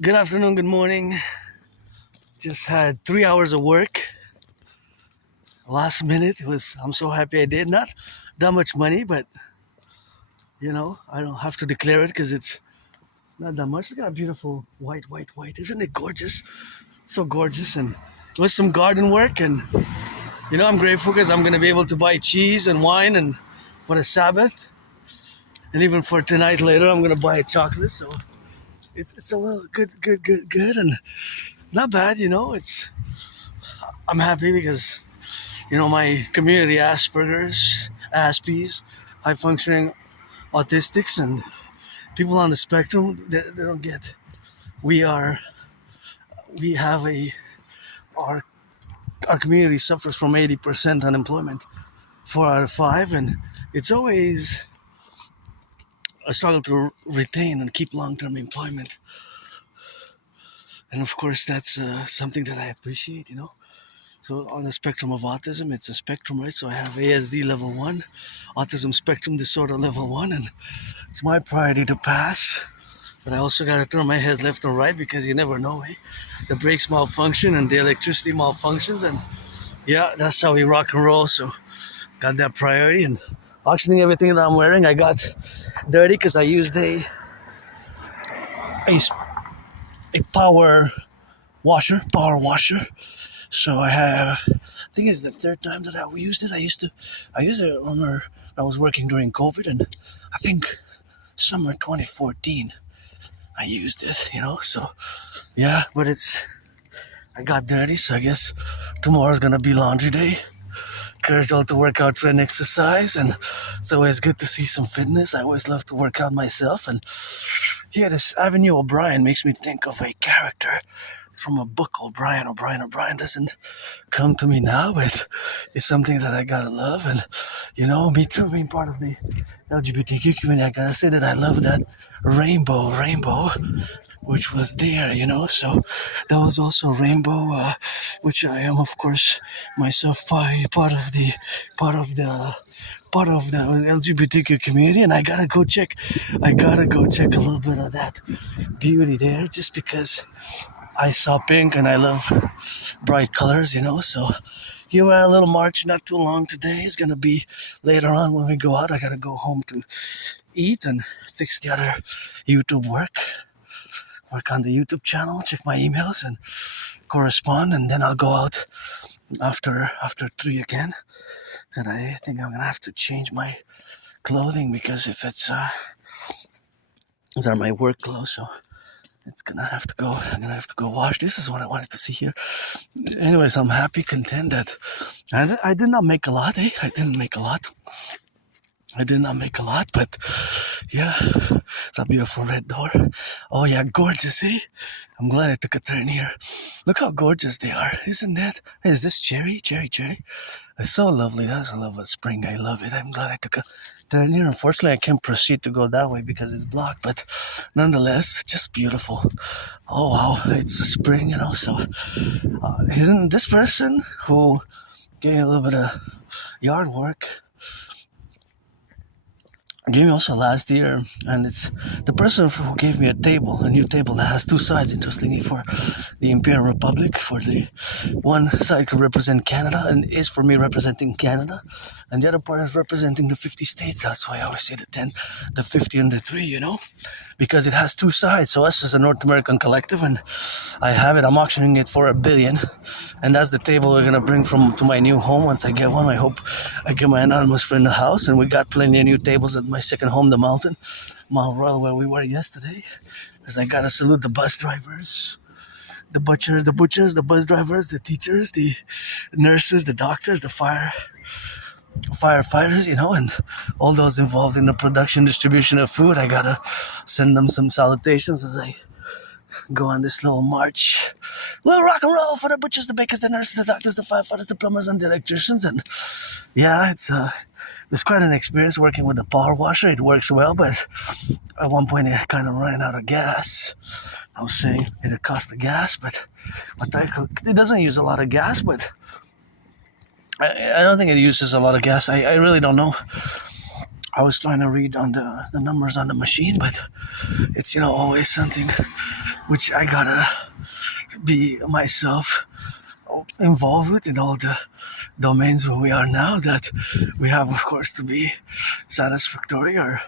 Good afternoon, good morning. Just had 3 hours of work. Last minute, I'm so happy I did. Not that much money, but I don't have to declare it because it's not that much. Look at that beautiful white, white, white. Isn't it gorgeous? So gorgeous. And it was some garden work. And, I'm grateful because I'm going to be able to buy cheese and wine and for the Sabbath. And even for tonight later, I'm going to buy a chocolate. So it's a little good. And not bad, I'm happy because my community, Asperger's, Aspies, high functioning autistics, and people on the spectrum, they don't get. We are, we have our, our community suffers from 80% unemployment, 4 out of 5, and it's always a struggle to retain and keep long-term employment. And of course, that's something that I appreciate. So on the spectrum of autism, it's a spectrum, right? So I have ASD level 1, autism spectrum disorder level 1, and it's my priority to pass. But I also got to turn my head left and right because you never know, eh? The brakes malfunction and the electricity malfunctions, and yeah, that's how we rock and roll. So got that priority, and auctioning everything that I'm wearing. I got dirty because I used a power washer. So I think it's the third time that I used it. I used it when I was working during COVID, and I think summer 2014 I used it. So yeah, but I got dirty, so I guess tomorrow's gonna be laundry day. Encourage all to work out, and exercise, and it's always good to see some fitness. I always love to work out myself, and here this Avenue O'Brien makes me think of a character from a book. O'Brien doesn't come to me now, but it's something that I gotta love. And me too, being part of the LGBTQ community, I gotta say that I love that rainbow which was there. So that was also rainbow, which I am, of course, myself part of the LGBTQ community, and I gotta go check a little bit of that beauty there, just because I saw pink and I love bright colors. So here we are, a little march, not too long today. It's gonna be later on when we go out. I gotta go home to eat and fix the other YouTube work on the YouTube channel, check my emails and correspond, and then I'll go out after 3 again. And I think I'm gonna have to change my clothing because if these are my work clothes, so I'm gonna have to go wash. This is what I wanted to see here. Anyways, I'm happy, content that I did not make a lot, eh? I did not make a lot, but yeah, it's a beautiful red door. Oh yeah, gorgeous, eh? I'm glad I took a turn here. Look how gorgeous they are, isn't that? Hey, is this cherry? It's so lovely. That's a love of spring. I love it. I'm glad I took a turn here. Unfortunately, I can't proceed to go that way because it's blocked, but nonetheless, just beautiful. Oh wow, it's a spring, so this person who gave me a little bit of yard work gave me also last year, and it's the person who gave me a new table that has two sides, interestingly, for the Imperium Republic. For the one side could represent Canada and is for me representing Canada, and the other part is representing the 50 states. That's why I always say the 10, the 50, and the 3, because it has two sides. So us is a North American collective, and I have it. I'm auctioning it for $1 billion, and that's the table we're gonna bring to my new home once I get one. I hope I get my anonymous friend the house, and we got plenty of new tables at my second home, the Mount Royal, where we were yesterday. As I gotta salute the bus drivers, the butchers, the bus drivers, the teachers, the nurses, the doctors, the firefighters, and all those involved in the production, distribution of food. I gotta send them some salutations as I go on this little march. Little rock and roll for the butchers, the bakers, the nurses, the doctors, the firefighters, the plumbers, and the electricians. And yeah, it's quite an experience working with the power washer. It works well, but at one point it kind of ran out of gas. I was saying it cost the gas, but it doesn't use a lot of gas, but I don't think it uses a lot of gas. I really don't know. I was trying to read on the numbers on the machine, but it's always something which I gotta be myself involved with in all the domains where we are now, that we have, of course, to be satisfactory or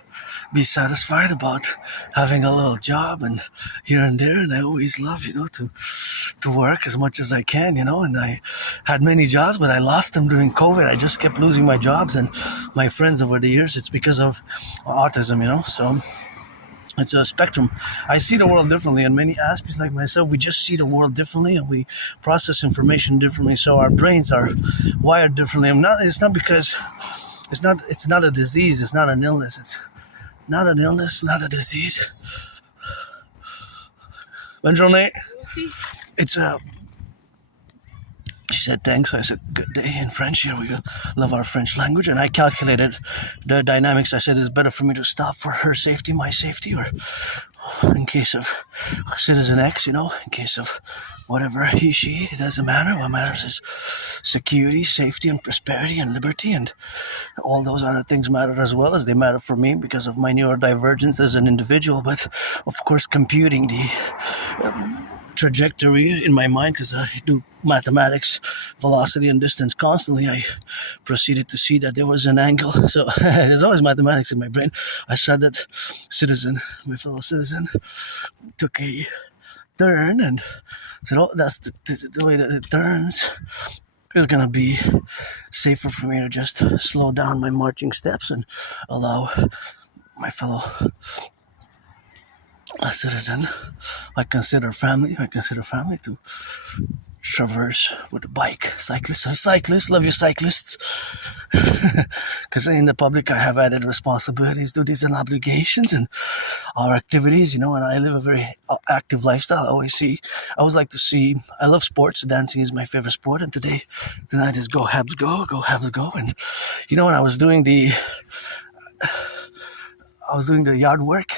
be satisfied about having a little job and here and there. And I always love, to work as much as I can, and I had many jobs, but I lost them during COVID. I just kept losing my jobs and my friends over the years. It's because of autism, so it's a spectrum. I see the world differently, and many Aspies like myself, we just see the world differently, and we process information differently. So our brains are wired differently. It's not because it's not a disease. It's not an illness. It's not an illness, not a disease. Bonne journée. It's a. She said thanks. I said good day in French. Here we go. Love our French language. And I calculated the dynamics. I said it's better for me to stop for her safety, my safety, or in case of citizen X, in case of whatever he, she, it doesn't matter. What matters is security, safety, and prosperity, and liberty, and all those other things matter as well, as they matter for me because of my neurodivergence as an individual. But of course, computing the trajectory in my mind, because I do mathematics, velocity and distance constantly, I proceeded to see that there was an angle. So there's always mathematics in my brain. I said that my fellow citizen, took a turn and said, oh, that's the way that it turns. It's going to be safer for me to just slow down my marching steps and allow my fellow citizen, I consider family to traverse with a bike. Cyclists, love you cyclists. Because in the public I have added responsibilities, duties and obligations and our activities, and I live a very active lifestyle. I always like to see, I love sports. Dancing is my favorite sport, and tonight is go Habs go. And when I was doing the yard work.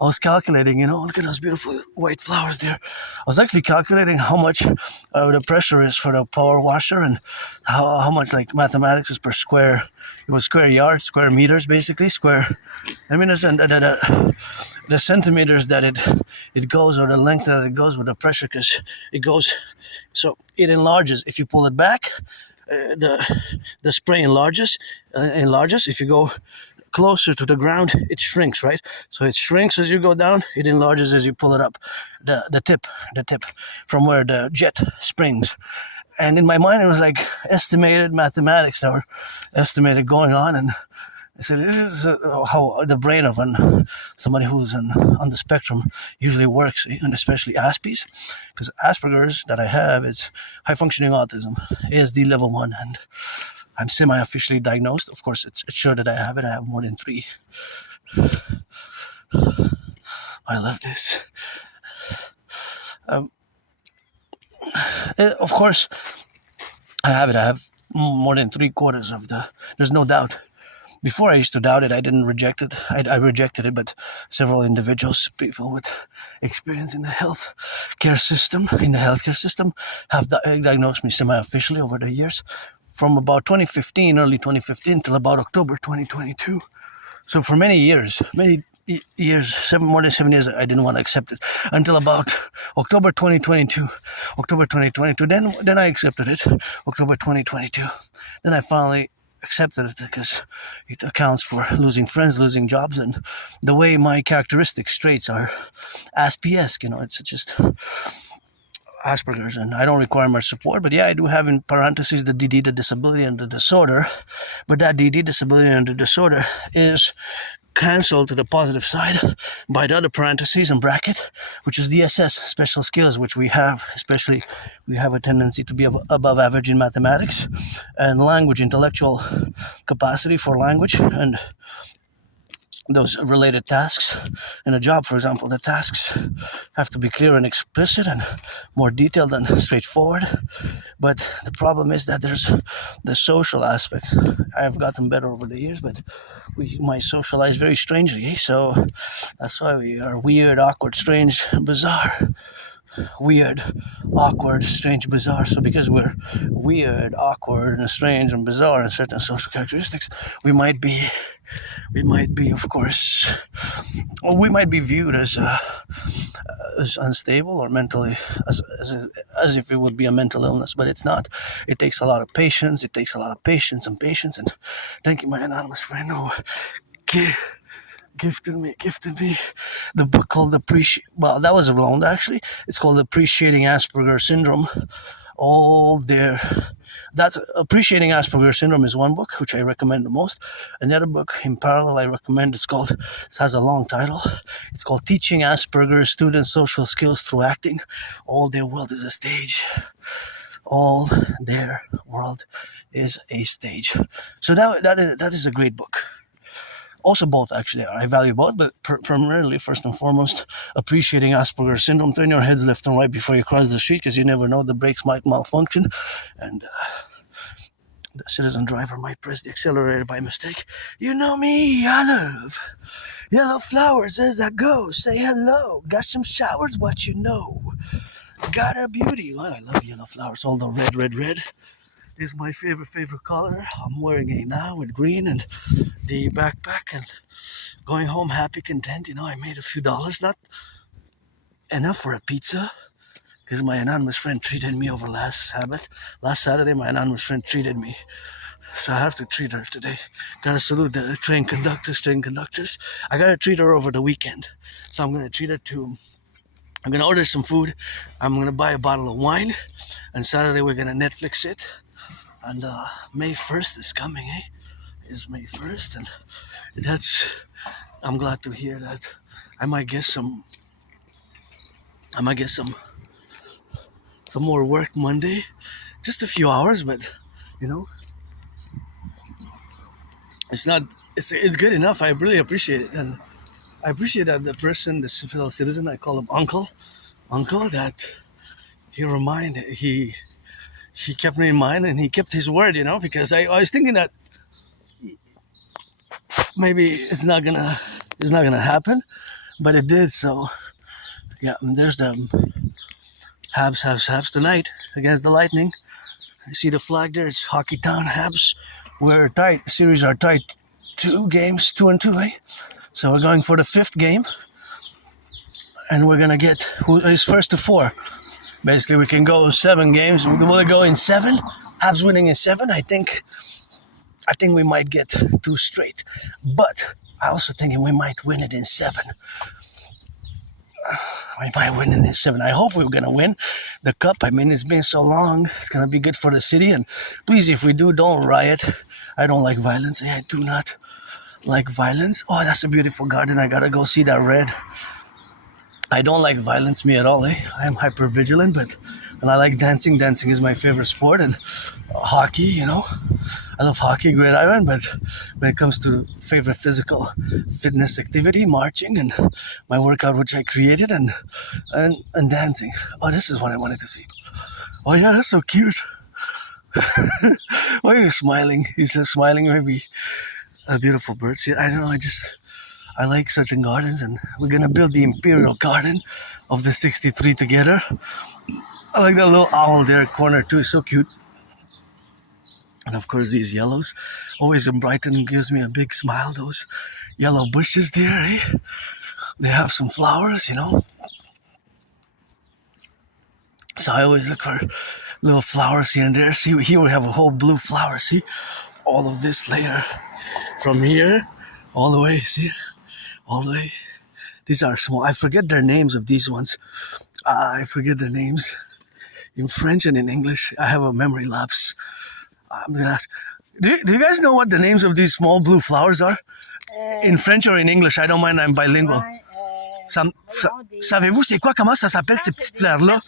I was calculating, look at those beautiful white flowers there. I was actually calculating how much the pressure is for the power washer, and how much like mathematics is per square. It was square yards, square meters, basically square. I mean, the centimeters that it goes, or the length that it goes with the pressure, because it goes, so it enlarges. If you pull it back, the spray enlarges. If you go closer to the ground, it shrinks, right? So it shrinks as you go down, it enlarges as you pull it up. The tip from where the jet springs. And in my mind, it was like estimated mathematics that were estimated going on. And I said, this is how the brain of somebody who's on the spectrum usually works, and especially Aspies. Because Asperger's that I have is high-functioning autism, ASD level 1, and I'm semi-officially diagnosed. Of course, it's sure that I have it. I have more than 3. I love this. Of course, I have it. I have more than 3/4 of the... There's no doubt. Before I used to doubt it. I didn't reject it. I rejected it, but several individuals, people with experience in the healthcare system, have diagnosed me semi-officially over the years. From about early 2015, till about October 2022. So for many years, more than 7 years, I didn't want to accept it until about October 2022. Then I accepted it. October 2022. Then I finally accepted it because it accounts for losing friends, losing jobs, and the way my characteristics, traits are Aspiesque. It's just Asperger's, and I don't require much support. But yeah, I do have in parentheses the dedie, the disability, and the disorder. But that dedie, disability, and the disorder is cancelled to the positive side by the other parentheses and bracket, which is the SS, special skills, which we have. Especially, we have a tendency to be above average in mathematics and language, intellectual capacity for language, and those related tasks. In a job, for example, the tasks have to be clear and explicit and more detailed and straightforward. But the problem is that there's the social aspect. I've gotten better over the years, but we might socialize very strangely. So that's why we are weird, awkward, strange, bizarre. weird, awkward, strange, bizarre. So because we're weird, awkward, and strange and bizarre in certain social characteristics, we might be, of course, or we might be viewed as unstable or mentally as if it would be a mental illness, but it's not. It takes a lot of patience. It takes a lot of patience and patience. And thank you, my anonymous friend, who gifted me the book called Well, that was loaned actually. It's called Appreciating Asperger's Syndrome. That's Appreciating Asperger's Syndrome is one book which I recommend the most. Another book in parallel I recommend it has a long title. It's called Teaching Asperger's Students Social Skills Through Acting. All their world is a stage. All their world is a stage. So that is a great book. Also both, actually. I value both, but primarily, first and foremost, Appreciating Asperger's Syndrome. Turn your heads left and right before you cross the street, because you never know, the brakes might malfunction, and the citizen driver might press the accelerator by mistake. You know me, I love yellow flowers as I go. Say hello, got some showers, what you know. Got a beauty. Well, I love yellow flowers, although red is my favorite color. I'm wearing it now with green and the backpack, and going home happy, content. I made a few dollars, not enough for a pizza, because my anonymous friend treated me over last Saturday. My anonymous friend treated me, so I have to treat her today. Gotta salute the train conductors. I gotta treat her over the weekend, so I'm gonna treat her too. I'm gonna order some food. I'm gonna buy a bottle of wine, and Saturday we're gonna Netflix it. And May 1st is coming, It's May 1st, and I'm glad to hear that. I might get some more work Monday, just a few hours, but it's good enough. I really appreciate it, and I appreciate that the fellow citizen, I call him uncle, that he kept me in mind, and he kept his word, because I was thinking that maybe it's not gonna happen, but it did. So yeah, and there's the Habs tonight against the Lightning. I see the flag there. It's Hockey Town. Habs. We're tight. Series are tight. 2 games, 2-2, So we're going for the 5th game, and we're gonna get who is first to 4. Basically, we can go 7 games. Will it go in 7? Habs winning in 7. I think we might get 2 straight. But I also think we might win it in 7. We might win it in 7. I hope we're going to win the cup. I mean, it's been so long. It's going to be good for the city. And please, if we do, don't riot. I don't like violence. I do not like violence. Oh, that's a beautiful garden. I got to go see that red. I don't like violence, me at all. I am hyper vigilant, and I like dancing. Dancing is my favorite sport, and hockey. I love hockey, great iron. But when it comes to favorite physical fitness activity, marching and my workout, which I created, and dancing. Oh, this is what I wanted to see. Oh yeah, that's so cute. Why are you smiling? He's just smiling. Maybe a beautiful bird. See, I don't know. I like certain gardens, and we're gonna build the Imperial garden of the 63 together. I like that little owl there, corner too, so cute. And of course, these yellows, always in Brighton, gives me a big smile. Those yellow bushes there, They have some flowers, So I always look for little flowers here and there. See, here we have a whole blue flower. See, all of this layer from here all the way. See. All the way. These are small. I forget their names of these ones. I forget their names in French and in English. I have a memory lapse. I'm gonna ask. Do you guys know what the names of these small blue flowers are? In French or in English? I don't mind. I'm bilingual. Savez-vous c'est quoi? Comment ça s'appelle ces petites fleurs-là?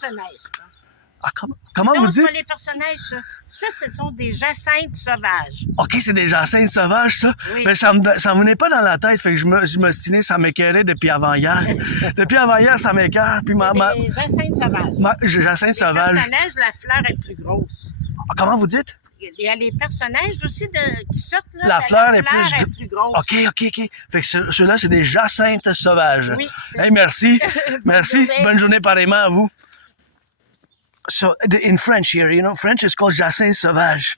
Comment vous dites? Non, les personnages, ça, ce sont des jacinthes sauvages. OK, c'est des jacinthes sauvages, ça? Oui. Mais ça me venait pas dans la tête, fait que je m'ostinais, ça m'écœurait depuis avant-hier. Depuis avant-hier, ça m'écœure. Puis c'est des jacinthes sauvages. Jacinthes sauvages. Les personnages, la fleur est plus grosse. Comment vous dites? Il y a les personnages aussi qui sortent, là. La fleur est plus grosse. OK. Fait que ceux-là, c'est des jacinthes sauvages. Oui. Hey, merci. Merci. Bonne journée pareillement à vous. So in French here, French is called Jacin Sauvage.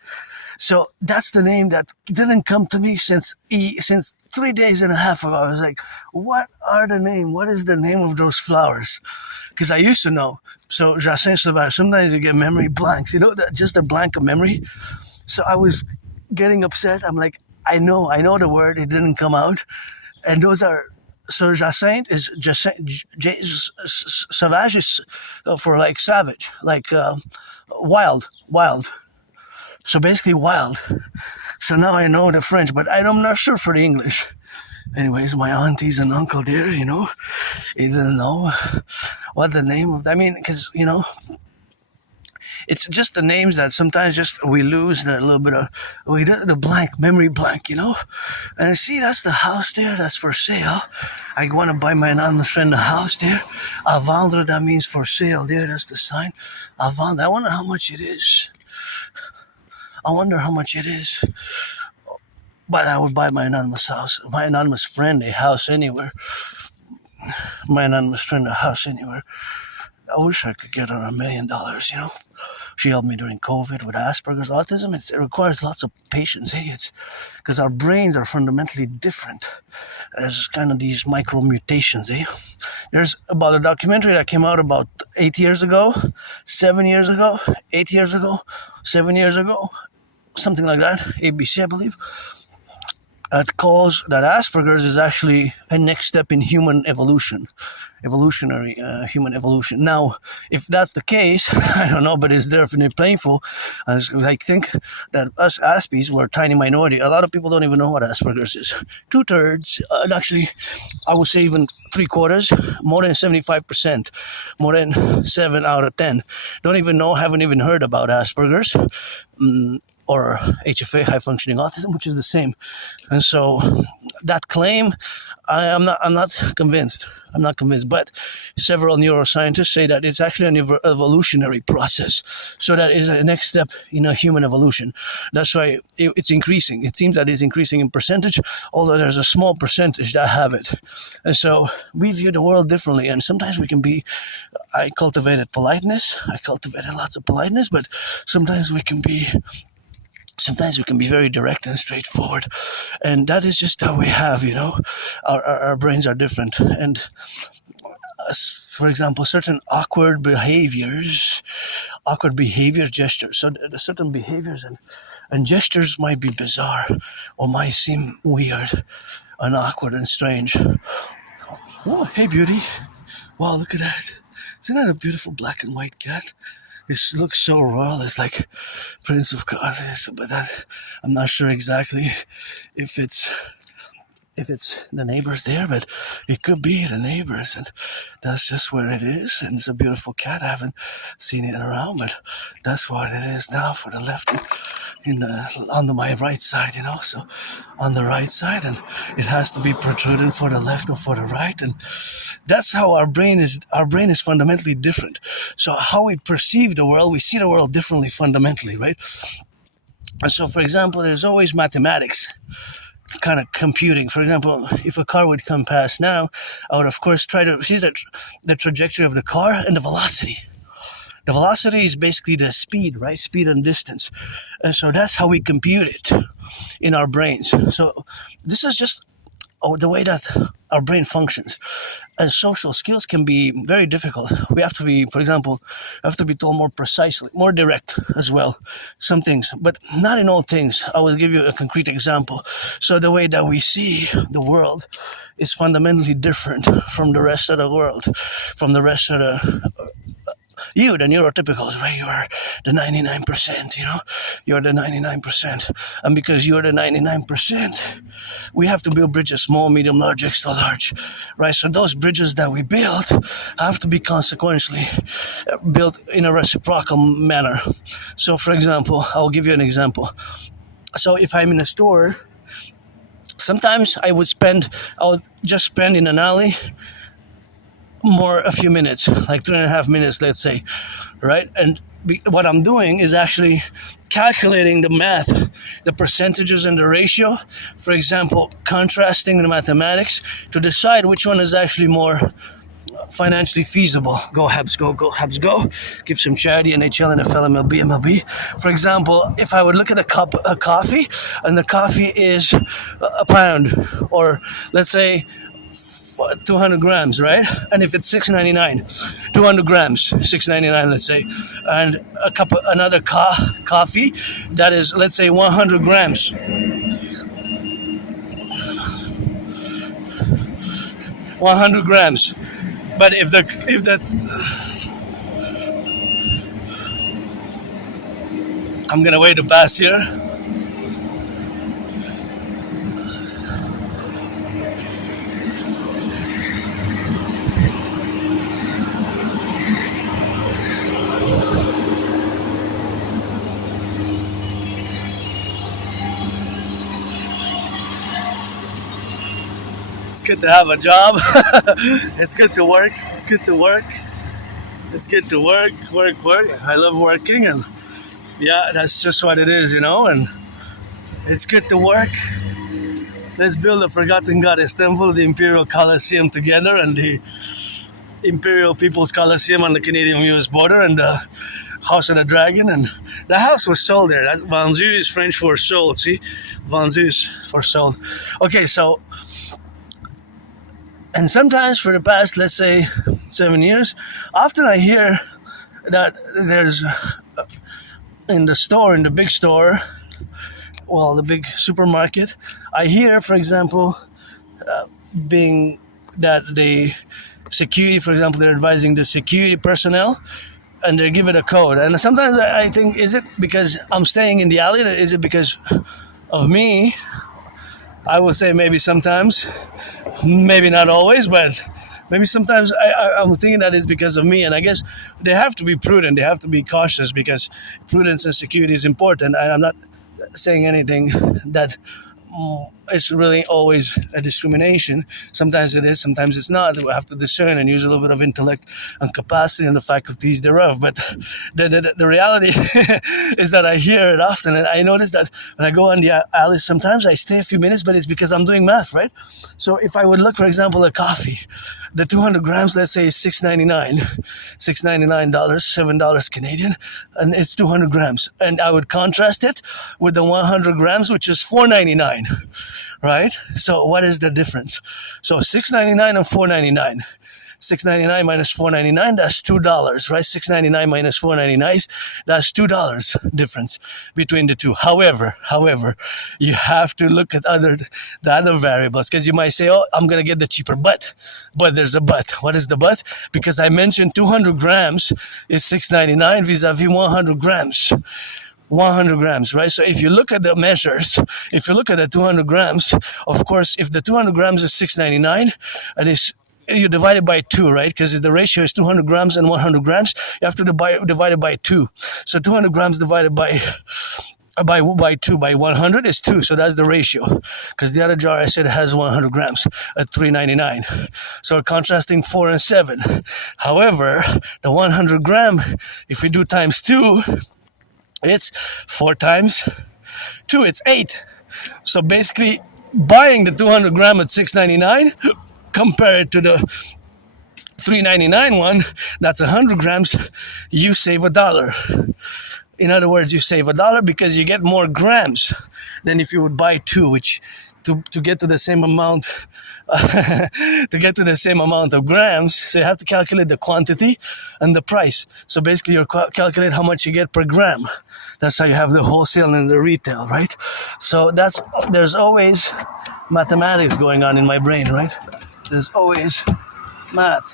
So that's the name that didn't come to me since 3 days and a half ago. I was like, what is the name of those flowers? Because I used to know. So Jacin Sauvage, sometimes you get memory blanks, just a blank of memory. So I was getting upset. I'm like, I know the word. It didn't come out. And those are, so Jacinthe is Sauvage is for like savage, like wild. So basically wild. So now I know the French, but I'm not sure for the English. Anyways, my aunties and uncle there, he didn't know what the name of, because, it's just the names that sometimes just we lose that little bit of, the memory blank, And I see that's the house there, that's for sale. I want to buy my anonymous friend a house there. À vendre, that means for sale there, that's the sign. À vendre, I wonder how much it is. But I would buy my anonymous friend a house anywhere. I wish I could get her $1 million, She helped me during COVID with Asperger's autism. It requires lots of patience. It's because our brains are fundamentally different. There's kind of these micro mutations. There's about a documentary that came out about 8 years ago, 7 years ago, 8 years ago, 7 years ago, something like that. ABC, I believe. That calls that Asperger's is actually a next step in human evolutionary human evolution. Now, if that's the case, I don't know, but it's definitely painful. I think that us Aspies were a tiny minority. A lot of people don't even know what Asperger's is. 2/3, and actually, I would say even 3/4, more than 75%, more than 7 out of 10, don't even know, haven't even heard about Asperger's. Or HFA, high functioning autism, which is the same. And so that claim, I'm not convinced. But several neuroscientists say that it's actually an evolutionary process. So that is a next step in a human evolution. That's why it's increasing. It seems that it's increasing in percentage, although there's a small percentage that have it. And so we view the world differently. And sometimes I cultivated politeness. I cultivated lots of politeness, but sometimes we can be very direct and straightforward, and that is just how we have, our brains are different. And for example, certain awkward behavior gestures. So certain behaviors and gestures might be bizarre or might seem weird and awkward and strange. Oh, hey, beauty. Wow, look at that. Isn't that a beautiful black and white cat? This looks so royal. It's like Prince of Carthage, but I'm not sure exactly if it's the neighbors there, but it could be the neighbors, and that's just where it is. And it's a beautiful cat. I haven't seen it around, but that's what it is now for the left on my right side, So on the right side, and it has to be protruding for the left or for the right, and that's how our brain is. Our brain is fundamentally different. So how we perceive the world, we see the world differently fundamentally, right? And so, for example, there's always mathematics kind of computing. For example, if a car would come past now, I would of course try to see the trajectory of the car and the velocity. The velocity is basically the speed, right? Speed and distance. And so that's how we compute it in our brains. So this is just the way that our brain functions. And social skills can be very difficult. We have to be, for example, told more precisely, more direct as well, some things, but not in all things. I will give you a concrete example. So the way that we see the world is fundamentally different from the rest of the world, from the rest of the neurotypicals, right? You are the 99%, You're the 99%. And because you're the 99%, we have to build bridges, small, medium, large, extra large, right? So those bridges that we build have to be consequentially built in a reciprocal manner. So, for example, I'll give you an example. So if I'm in a store, sometimes I would just spend in an alley a few minutes, like 3.5 minutes, let's say, right? And what I'm doing is actually calculating the math, the percentages and the ratio. For example, contrasting the mathematics to decide which one is actually more financially feasible. Go Habs, go Habs, go. Give some charity, NHL, NFL, MLB. For example, if I would look at a cup of coffee, and the coffee is a pound, or let's say 200 grams, right? And if it's $6.99, 200 grams, $6.99, let's say, and a cup of another coffee that is, let's say, 100 grams. 100 grams. But if the I'm gonna wait to pass here. It's good to have a job. It's good to work. It's good to work. It's good to work. I love working, and yeah, that's just what it is, and it's good to work. Let's build a forgotten goddess temple, the Imperial Coliseum together, and the Imperial People's Coliseum on the Canadian-US border, and the House of the Dragon. And the house was sold there. That's vendu is French for sold. See, vendu is for sold. Okay, so, and sometimes for the past, let's say, 7 years, often I hear that there's in the big store, well, the big supermarket, I hear, for example, being that the security, for example, they're advising the security personnel, and they give it a code. And sometimes I think, is it because I'm staying in the alley, or is it because of me? I would say maybe sometimes, maybe not always, but maybe sometimes I'm thinking that it's because of me. And I guess they have to be prudent, they have to be cautious, because prudence and security is important. And I'm not saying anything that is really always a discrimination. Sometimes it is, sometimes it's not. We have to discern and use a little bit of intellect and capacity and the faculties thereof. But the reality is that I hear it often, and I notice that when I go on the alley, sometimes I stay a few minutes, but it's because I'm doing math, right? So if I would look, for example, at coffee, the 200 grams, let's say, is $6.99, $7 Canadian, and it's 200 grams. And I would contrast it with the 100 grams, which is $4.99. Right? So what is the difference? So $6.99 and $4.99. $6.99 minus $4.99, that's $2, right? $6.99 minus $4.99, that's $2 difference between the two. However, you have to look at the other variables, because you might say, oh, I'm going to get the cheaper, but there's a but. What is the but? Because I mentioned 200 grams is $6.99 vis-a-vis 100 grams. 100 grams, right? So if you look at the measures, if you look at the 200 grams, of course, if the 200 grams is $6.99, you divide it by 2, right? Because the ratio is 200 grams and 100 grams. You have to divide it by 2. So 200 grams divided by 2 by 100 is 2. So that's the ratio. Because the other jar I said has 100 grams at $3.99. So contrasting 4 and 7. However, the 100 gram, if we do times 2, it's 4 times 2, it's 8. So basically, buying the 200 gram at $6.99, compared to the $3.99 one, that's 100 grams, you save $1. In other words, you save $1 because you get more grams than if you would buy 2, which to get to the same amount of grams, so you have to calculate the quantity and the price. So basically, you calculate how much you get per gram. That's how you have the wholesale and the retail, right? So there's always mathematics going on in my brain, right? There's always math.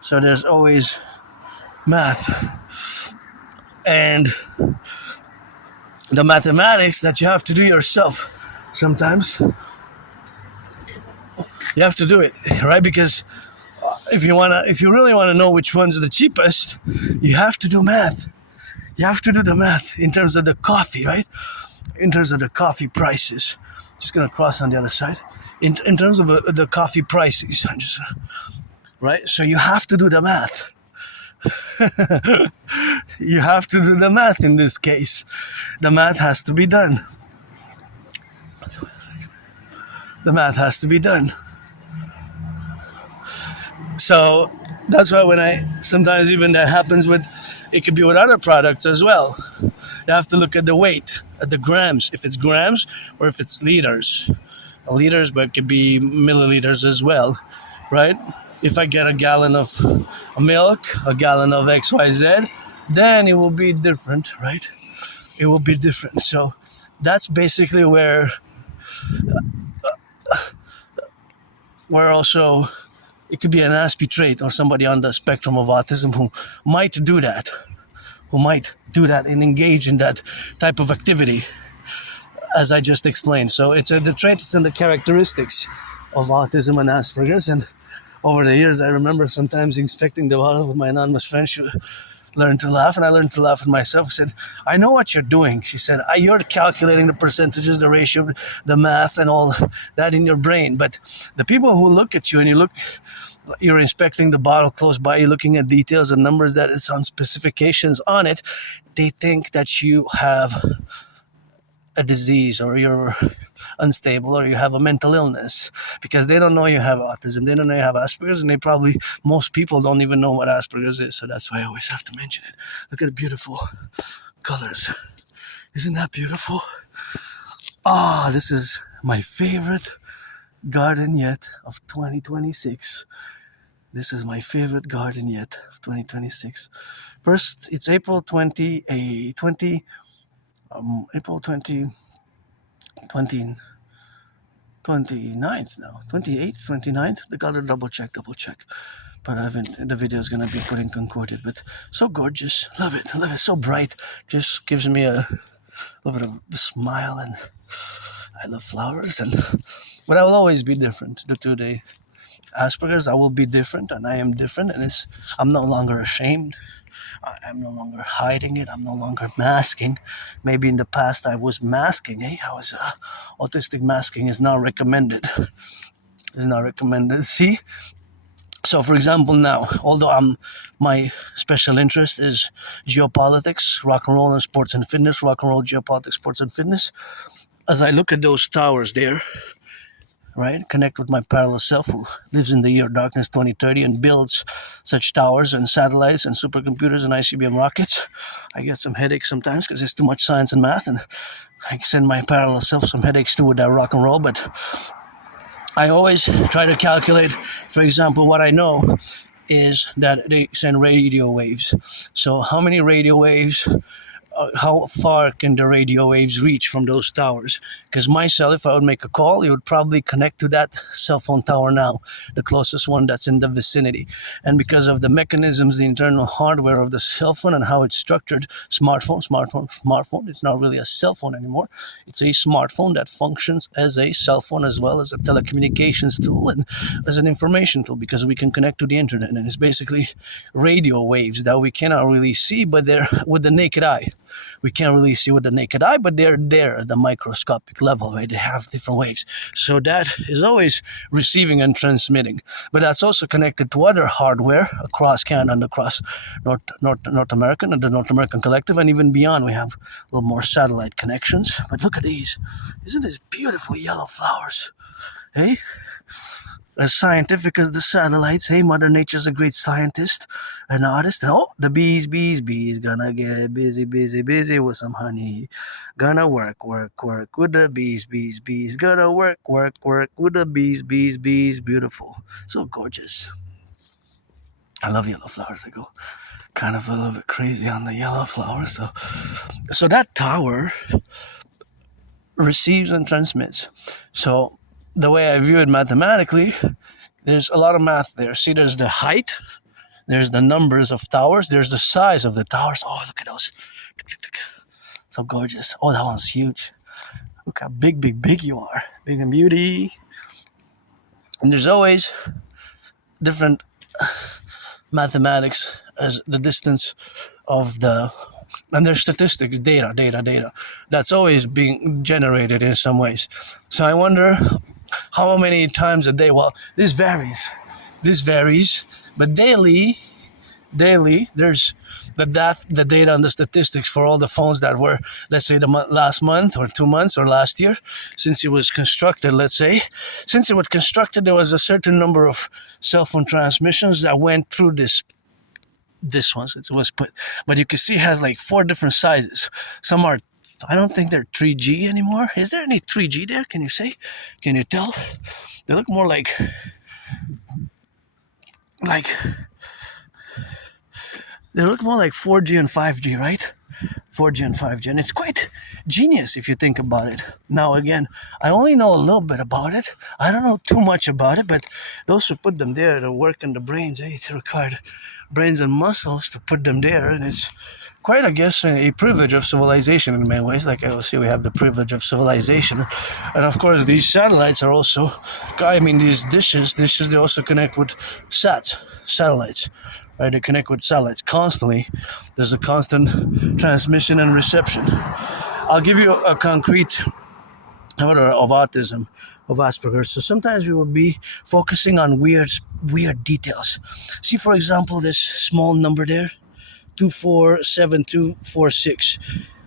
So there's always math. And the mathematics that you have to do yourself sometimes, you have to do it, right? Because if you really want to know which one's the cheapest, you have to do math. You have to do the math in terms of the coffee, right? In terms of the coffee prices. Just gonna cross on the other side. In terms of the coffee prices, right? So you have to do the math. You have to do the math in this case. The math has to be done. So that's why when I sometimes even that happens with, it could be with other products as well. You have to look at the weight, at the grams, if it's grams or if it's liters. Liters, but it could be milliliters as well, right? If I get a gallon of milk, a gallon of XYZ, then it will be different, right? It will be different. So that's basically where also it could be an Aspie trait or somebody on the spectrum of autism who might do that, and engage in that type of activity, as I just explained. So it's the traits and the characteristics of autism and Asperger's. And over the years, I remember sometimes inspecting the bottle with my anonymous friend. She learned to laugh, and I learned to laugh at myself. I said, I know what you're doing. She said, you're calculating the percentages, the ratio, the math, and all that in your brain. But the people who look at you and you're inspecting the bottle close by, you're looking at details and numbers that is on specifications on it, they think that you have a disease or you're unstable or you have a mental illness, because they don't know you have autism, they don't know you have Asperger's, and most people don't even know what Asperger's is. So that's why I always have to mention it. Look at the beautiful colors. Isn't that beautiful? This is my favorite garden yet of 2026. This is my favorite garden yet of 2026. First, it's April 29th now. 28th, 29th. I gotta double check. But I haven't, the video is gonna be put in concorded. But so gorgeous. Love it. So bright. Just gives me a little bit of a smile, and I love flowers. But I will always be different. Due to the Asperger's, I will be different, and I am different, and I'm no longer ashamed. I'm no longer hiding it. I'm no longer masking. Maybe in the past I was masking. Autistic masking is not recommended. See? So, for example, now, although my special interest is geopolitics, rock and roll, and sports and fitness, rock and roll, geopolitics, sports and fitness, as I look at those towers there, right, connect with my parallel self who lives in the year darkness 2030 and builds such towers and satellites and supercomputers and ICBM rockets, I get some headaches sometimes because it's too much science and math, and I send my parallel self some headaches too with that rock and roll. But I always try to calculate, for example, what I know is that they send radio waves. So how many radio waves, how far can the radio waves reach from those towers? Because myself, if I would make a call, it would probably connect to that cell phone tower now, the closest one that's in the vicinity. And because of the mechanisms, the internal hardware of the cell phone and how it's structured, smartphone, it's not really a cell phone anymore. It's a smartphone that functions as a cell phone as well as a telecommunications tool and as an information tool, because we can connect to the internet. And it's basically radio waves that we cannot really see, but they're with the naked eye. We can't really see with the naked eye, but they're there at the microscopic level, right? They have different waves. So that is always receiving and transmitting. But that's also connected to other hardware across Canada and across North America and the North American Collective, and even beyond. We have a little more satellite connections. But look at these. Isn't this beautiful yellow flowers? Hey? As scientific as the satellites. Hey, Mother Nature's a great scientist, an artist. And the bees, gonna get busy with some honey. Gonna work with the bees. Gonna work with the bees. Beautiful. So gorgeous. I love yellow flowers. I go kind of a little bit crazy on the yellow flowers. So that tower receives and transmits. So the way I view it mathematically, there's a lot of math there. See, there's the height, there's the numbers of towers, there's the size of the towers. Oh, look at those. So gorgeous. Oh, that one's huge. Look how big you are. Big and beauty. And there's always different mathematics as the distance of and there's statistics, data. That's always being generated in some ways. So I wonder how many times a day. Well, this varies, but daily daily, there's the data and the statistics for all the phones that were, let's say, last month or 2 months or last year, since it was constructed. Let's say, since it was constructed, there was a certain number of cell phone transmissions that went through this one, since it was put. But you can see it has like 4 different sizes. Some are, I don't think they're 3G anymore. Is there any 3G there? Can you say? Can you tell? They look more like they look more like 4G and 5G, right? 4G and 5G, and it's quite genius if you think about it. Now again, I only know a little bit about it. I don't know too much about it, but those who put them there to work in the brains, it required brains and muscles to put them there, and it's quite, I guess, a privilege of civilization in many ways. Like I will say, we have the privilege of civilization, and of course, these satellites are also, I mean, these dishes, they also connect with satellites. Right, they connect with satellites constantly. There's a constant transmission and reception. I'll give you a concrete order of autism, of Asperger's. So sometimes we will be focusing on weird details. See, for example, this small number there, 247246.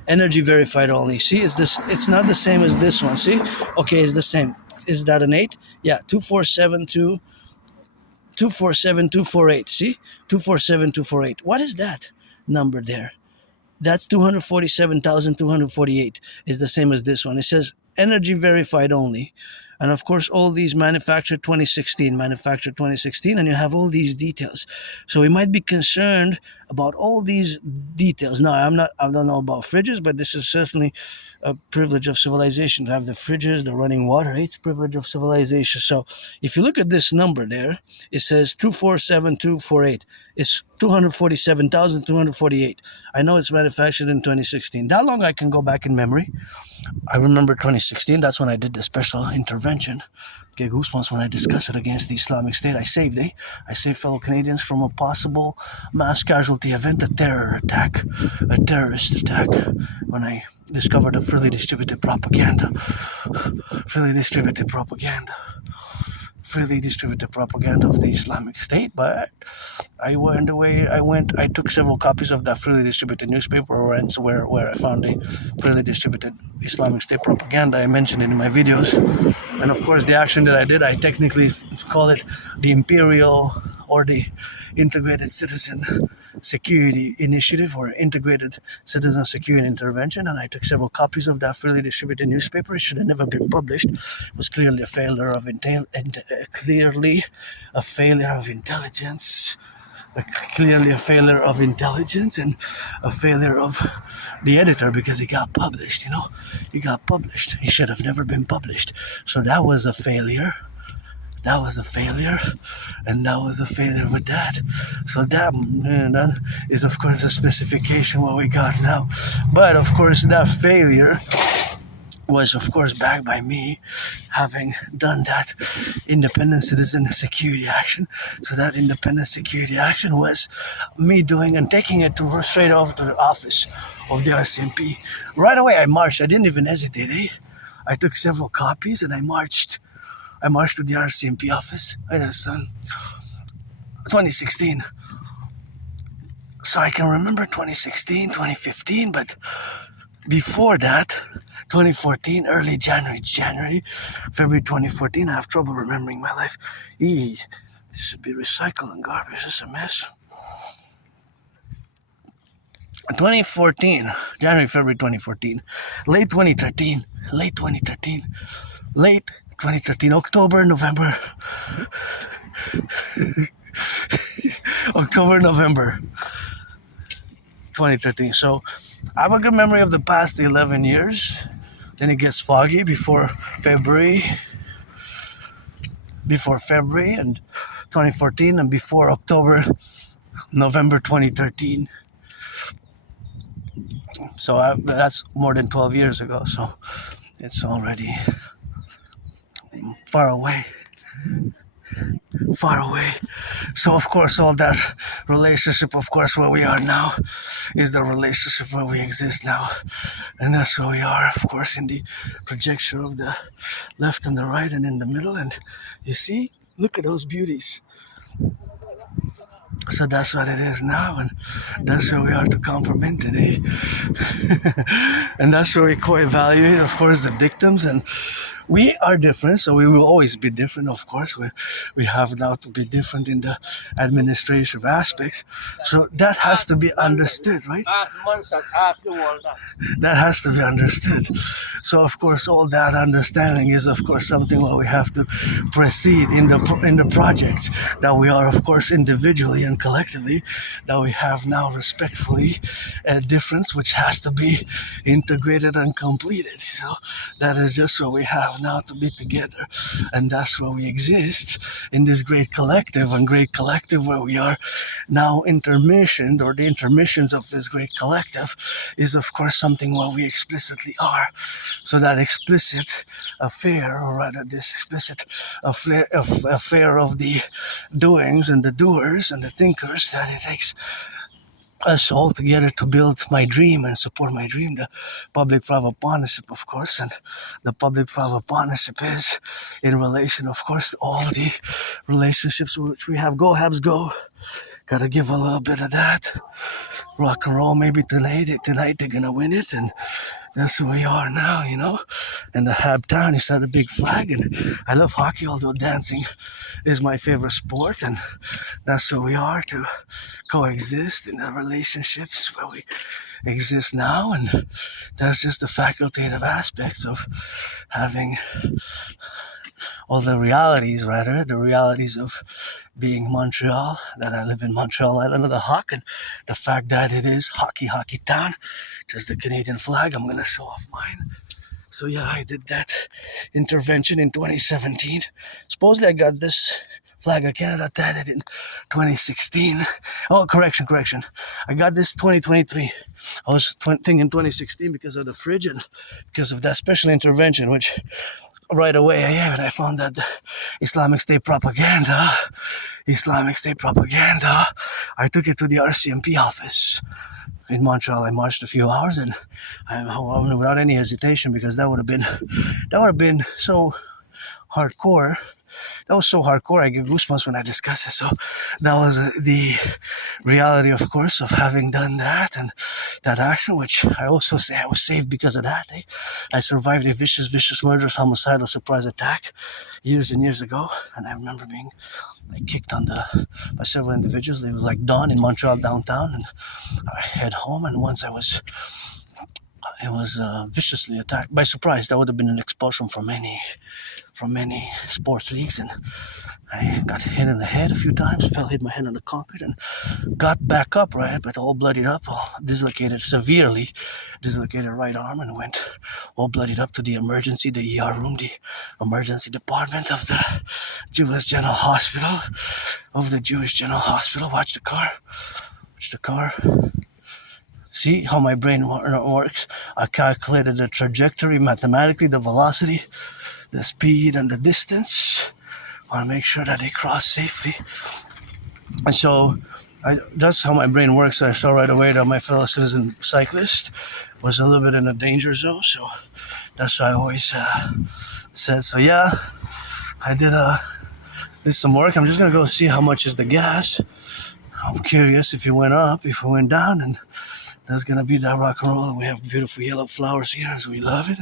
Energy verified only. See, it's not the same as this one. See? Okay, it's the same. Is that an 8? Yeah, 247248. See? 247248. What is that number there? That's 247,248 is the same as this one. It says energy verified only. And of course, all these manufactured 2016, and you have all these details. So we might be concerned about all these details. Now, I don't know about fridges, but this is certainly a privilege of civilization to have the fridges, the running water. It's a privilege of civilization. So if you look at this number there, it says 247248. It's 247,248. I know it's manufactured in 2016. That long I can go back in memory. I remember 2016. That's when I did the special intervention. Get goosebumps when I discuss it against the Islamic State. I saved fellow Canadians from a possible mass casualty event, a terrorist attack, when I discovered the freely distributed propaganda of the Islamic State. But I took several copies of that freely distributed newspaper, where I found a freely distributed Islamic State propaganda. I mentioned it in my videos. And of course, the action that I did, I technically call it the Imperial, or the Integrated Citizen Security Initiative, or Integrated Citizen Security Intervention, and I took several copies of that freely distributed newspaper. It should have never been published. It was clearly a failure of intelligence, and a failure of the editor, because it got published. It should have never been published. So that was a failure. And that was a failure with that. So that is, of course, the specification what we got now. But of course, that failure was, of course, backed by me having done that independent citizen security action. So that independent security action was me doing and taking it straight off to the office of the RCMP. Right away, I marched. I didn't even hesitate. I took several copies and I marched to the RCMP office. Right, son. 2016. So I can remember 2016, 2015, but before that, 2014, early January, February 2014, I have trouble remembering my life. This should be recycling garbage. This is a mess. 2014, January, February 2014, late 2013, October, November. October, November 2013. So I have a good memory of the past 11 years. Then it gets foggy before February and 2014, and before October, November 2013. So that's more than 12 years ago. So it's already far away. So of course, all that relationship, of course, where we are now is the relationship where we exist now. And that's where we are, of course, in the projection of the left and the right and in the middle. And you see, look at those beauties. So that's what it is now, and that's where we are to compliment it, and that's where we co-evaluate, of course, the victims. And we are different, so we will always be different, of course. We have now to be different in the administrative aspects. So that has to be understood, right? That has to be understood. So, of course, all that understanding is, of course, something where we have to proceed in the projects that we are, of course, individually and collectively, that we have now respectfully a difference which has to be integrated and completed. So that is just what we have now to be together, and that's where we exist in this great collective, and great collective where we are now intermissioned, or the intermissions of this great collective is, of course, something where we explicitly are. So that explicit affair, or rather this explicit affair of the doings and the doers and the thinkers, that it takes us all together to build my dream and support my dream, the public-private partnership, of course. And the public-private partnership is in relation, of course, to all the relationships which we have. Go Habs, go. Gotta give a little bit of that. Rock and roll, maybe tonight they're gonna win it, and that's who we are now, And the Hab Town is at a big flag, and I love hockey, although dancing is my favorite sport, and that's who we are, to coexist in the relationships where we exist now. And that's just the facultative aspects of having all the realities of being Montreal, that I live in Montreal, Island of the Hawk, and the fact that it is hockey town, just the Canadian flag. I'm going to show off mine. So yeah, I did that intervention in 2017. Supposedly I got this flag of Canada tatted in 2016. Oh, correction. I got this 2023. I was thinking 2016 because of the fridge and because of that special intervention, which right away, when I found that Islamic State propaganda, I took it to the RCMP office in Montreal. I marched a few hours, and I without any hesitation, because that would have been so hardcore. That was so hardcore, I get goosebumps when I discuss it. So that was the reality, of course, of having done that, and that action, which I also say I was saved because of that. I survived a vicious, murderous, homicidal surprise attack years and years ago, and I remember being kicked by several individuals. It was like dawn in Montreal downtown, and I head home, and once I was viciously attacked by surprise. That would have been an expulsion from many sports leagues, and I got hit in the head a few times, hit my head on the concrete, and got back up, right, but all bloodied up, severely dislocated right arm, and went all bloodied up to the ER room, the emergency department of the Jewish General Hospital, Watch the car. See how my brain works? I calculated the trajectory mathematically, the velocity, the speed, and the distance. I want to make sure that they cross safely. And so that's how my brain works. I saw right away that my fellow citizen cyclist was a little bit in a danger zone. So that's what I always said. So yeah, I did some work. I'm just going to go see how much is the gas. I'm curious if it went up, if it went down, and that's going to be that rock and roll. And we have beautiful yellow flowers here, as we love it.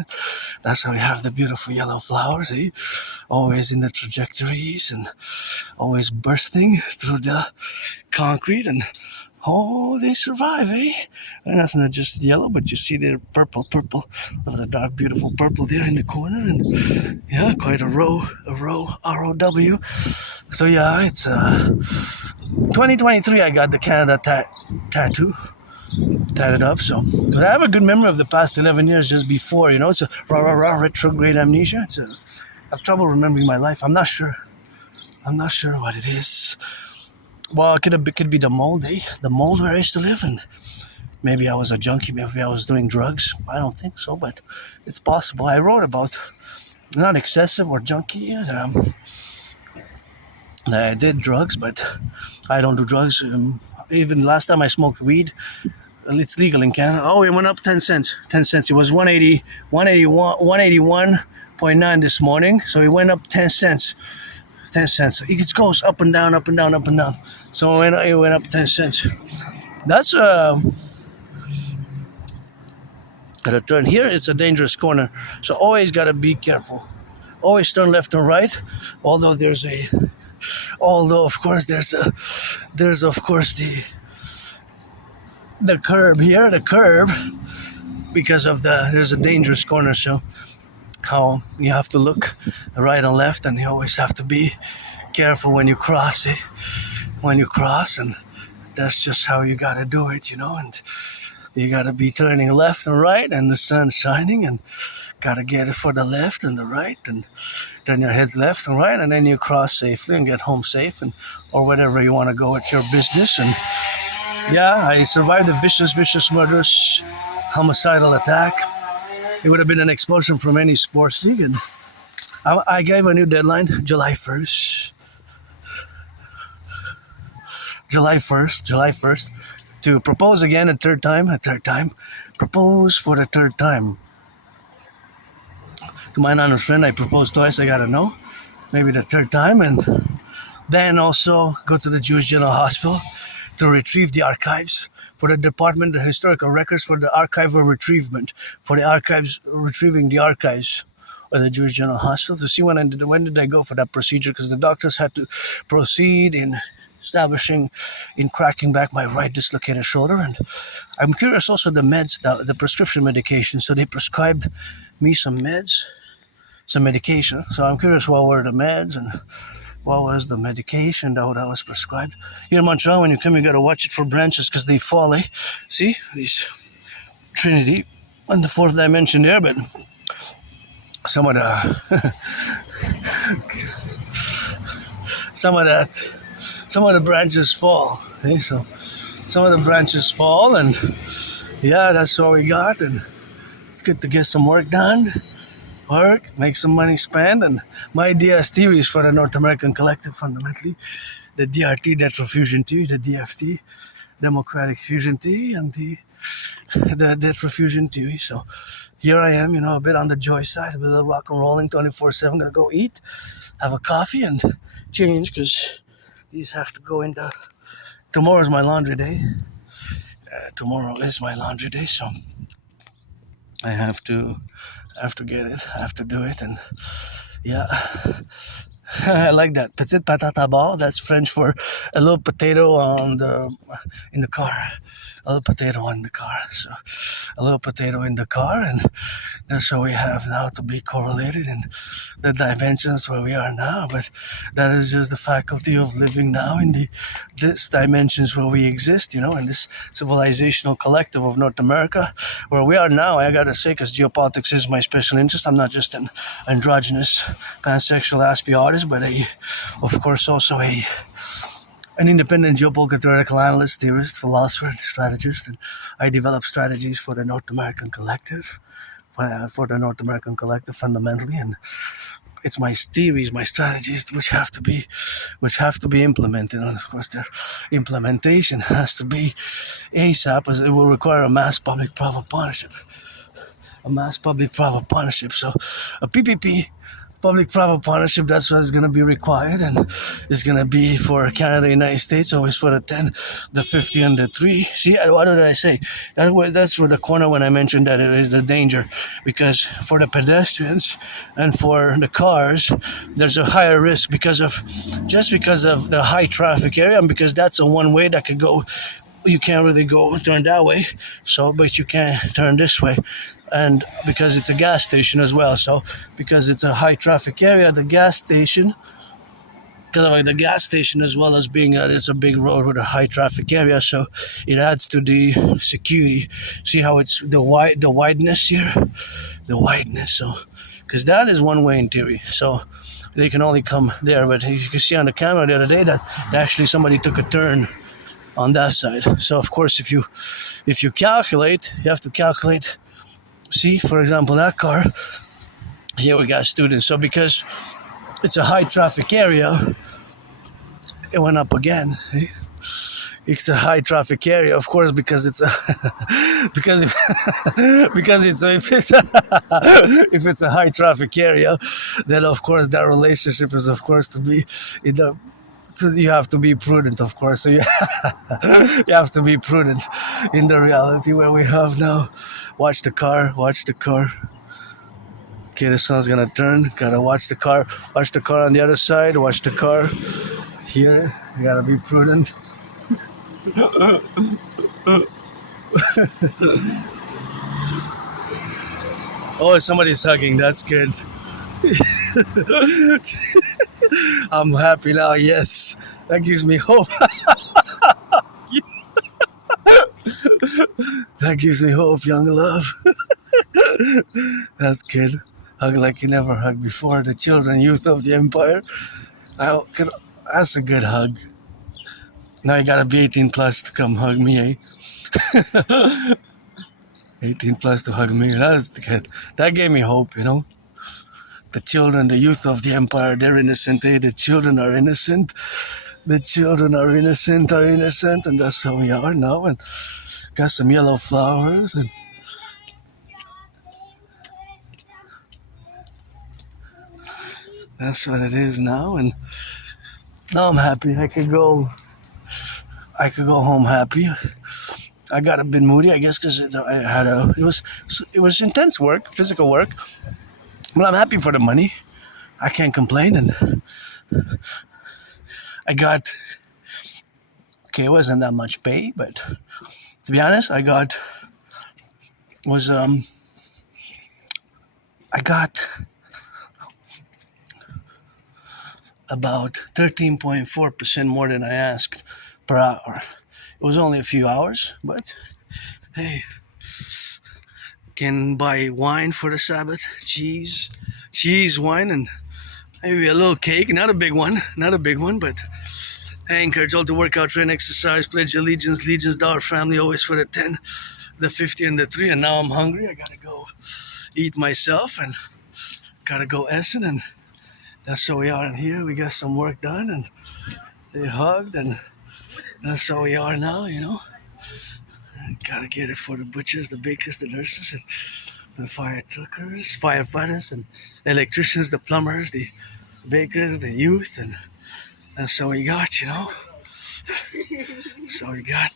That's why we have the beautiful yellow flowers, always in the trajectories and always bursting through the concrete. And they survive, And that's not just yellow, but you see the purple, the dark, beautiful purple there in the corner. And yeah, quite a row, ROW. So yeah, it's 2023 I got the Canada tattoo. Tatted up, so but I have a good memory of the past 11 years just before, it's a retrograde amnesia. I have trouble remembering my life. I'm not sure what it is. Well, it could be the mold, the mold where I used to live, and maybe I was a junkie, maybe I was doing drugs. I don't think so, but it's possible. I wrote about not excessive or junkie, that I did drugs, but I don't do drugs. Even last time I smoked weed, it's legal in Canada. Oh, it went up 10 cents. It was 181.9 this morning, so it went up 10 cents. 10 cents. It goes up and down, up and down, up and down. So it went up 10 cents. That's at a turn here. It's a dangerous corner, so always gotta be careful. Always turn left and right. Although of course there's of course the curb here, because of there's a dangerous corner. So how you have to look right and left, and you always have to be careful when you cross it. When you cross, and that's just how you gotta do it, and you gotta be turning left and right, and the sun's shining, and gotta get it for the left and the right, and turn your head left and right, and then you cross safely and get home safe, and or whatever you want to go with your business. And yeah, I survived a vicious, murderous, homicidal attack. It would have been an explosion from any sports league, and I gave a new deadline, July 1st, to propose again a third time, propose for the third time. To my honest friend, I proposed twice, I gotta know, maybe the third time, and then also go to the Jewish General Hospital to retrieve the archives for the Department of Historical Records, for the archival retrievement, for the archives, retrieving the archives of the Jewish General Hospital, to see when did I go for that procedure, because the doctors had to proceed in cracking back my right dislocated shoulder. And I'm curious also the meds, the prescription medication. So they prescribed me some medication. So I'm curious what were the meds and what was the medication that was prescribed. Here in Montreal, when you come, you got to watch it for branches because they fall, eh? See? These Trinity on the fourth dimension there, but some of the branches fall. Okay? So some of the branches fall, and yeah, that's what we got. And it's good to get some work done. Make some money spent, and my idea is theories for the North American Collective, fundamentally. The DRT, Death Fusion theory, the DFT, Democratic Fusion theory, and the Death Fusion theory. So here I am, a bit on the joy side, a bit of rock and rolling 24/7. Gonna go eat, have a coffee, and change, because these have to go into. Tomorrow is my laundry day. So I have to get it. I have to do it, and yeah. I like that. Petite patate à bord. That's French for a little potato in the car. A little potato in the car. So a little potato in the car, and that's what we have now to be correlated in the dimensions where we are now. But that is just the faculty of living now in this dimensions where we exist, in this civilizational collective of North America, where we are now. I gotta say, because geopolitics is my special interest. I'm not just an androgynous pansexual Aspie artist, but of course also an independent geopolitical analyst, theorist, philosopher, and strategist. And I develop strategies for the North American Collective, fundamentally. And it's my theories, my strategies, which have to be implemented. And of course, their implementation has to be ASAP, as it will require a mass public-private partnership. So a PPP, public-private partnership, that's what's going to be required, and it's going to be for Canada, United States, always for the 10, the 50, and the 3. See, what did I say? That's where the corner when I mentioned that it is a danger, because for the pedestrians and for the cars, there's a higher risk because of the high traffic area, and because that's a one way that could go. You can't really turn that way, but you can turn this way. And because it's a gas station as well, so because it's a high traffic area, the gas station as well as being it's a big road with a high traffic area, so it adds to the security. See how it's the wideness here, so because that is one way in theory, so they can only come there. But you can see on the camera the other day that actually somebody took a turn on that side. So of course, if you calculate, you have to calculate. See, for example, that car, here we got students. So because it's a high traffic area, it went up again. See? it's a high traffic area, of course, because it's a because if, because it's if it's if it's a high traffic area, then of course that relationship is of course to be in the you have to be prudent, of course. So you, you have to be prudent in the reality where we have now. Watch the car. Watch the car. Okay, this one's gonna turn. Gotta watch the car. Watch the car on the other side. Watch the car. Here, you gotta be prudent. Oh, somebody's hugging. That's good. I'm happy now. Yes, that gives me hope. That gives me hope, young love. That's good. Hug like you never hugged before. The children, youth of the empire. That's a good hug. Now you gotta be 18 plus to come hug me, eh? 18 plus to hug me. That's good. That gave me hope, you know. The children, the youth of the empire, they're innocent, eh? The children are innocent. The children are innocent, and that's how we are now. And got some yellow flowers, and that's what it is now. And now I'm happy. I could go home happy. I got a bit moody, I guess, because it was intense work, physical work. But I'm happy for the money. I can't complain, and I got it wasn't that much pay, but to be honest, I got about 13.4% more than I asked per hour. It was only a few hours, but hey, can buy wine for the Sabbath, cheese, wine, and maybe a little cake. Not a big one, but I encourage all to work out, train, exercise, pledge allegiance, legions to our family, always for the 10, the 50, and the 3. And now I'm hungry. I gotta go eat myself, and gotta go essen, and that's how we are in here. We got some work done, and they hugged, and that's how we are now, you know. Gotta get it for the butchers, the bakers, the nurses, and the fire truckers, firefighters, and electricians, the plumbers, the bakers, the youth, and that's how we got, you know. So we got this.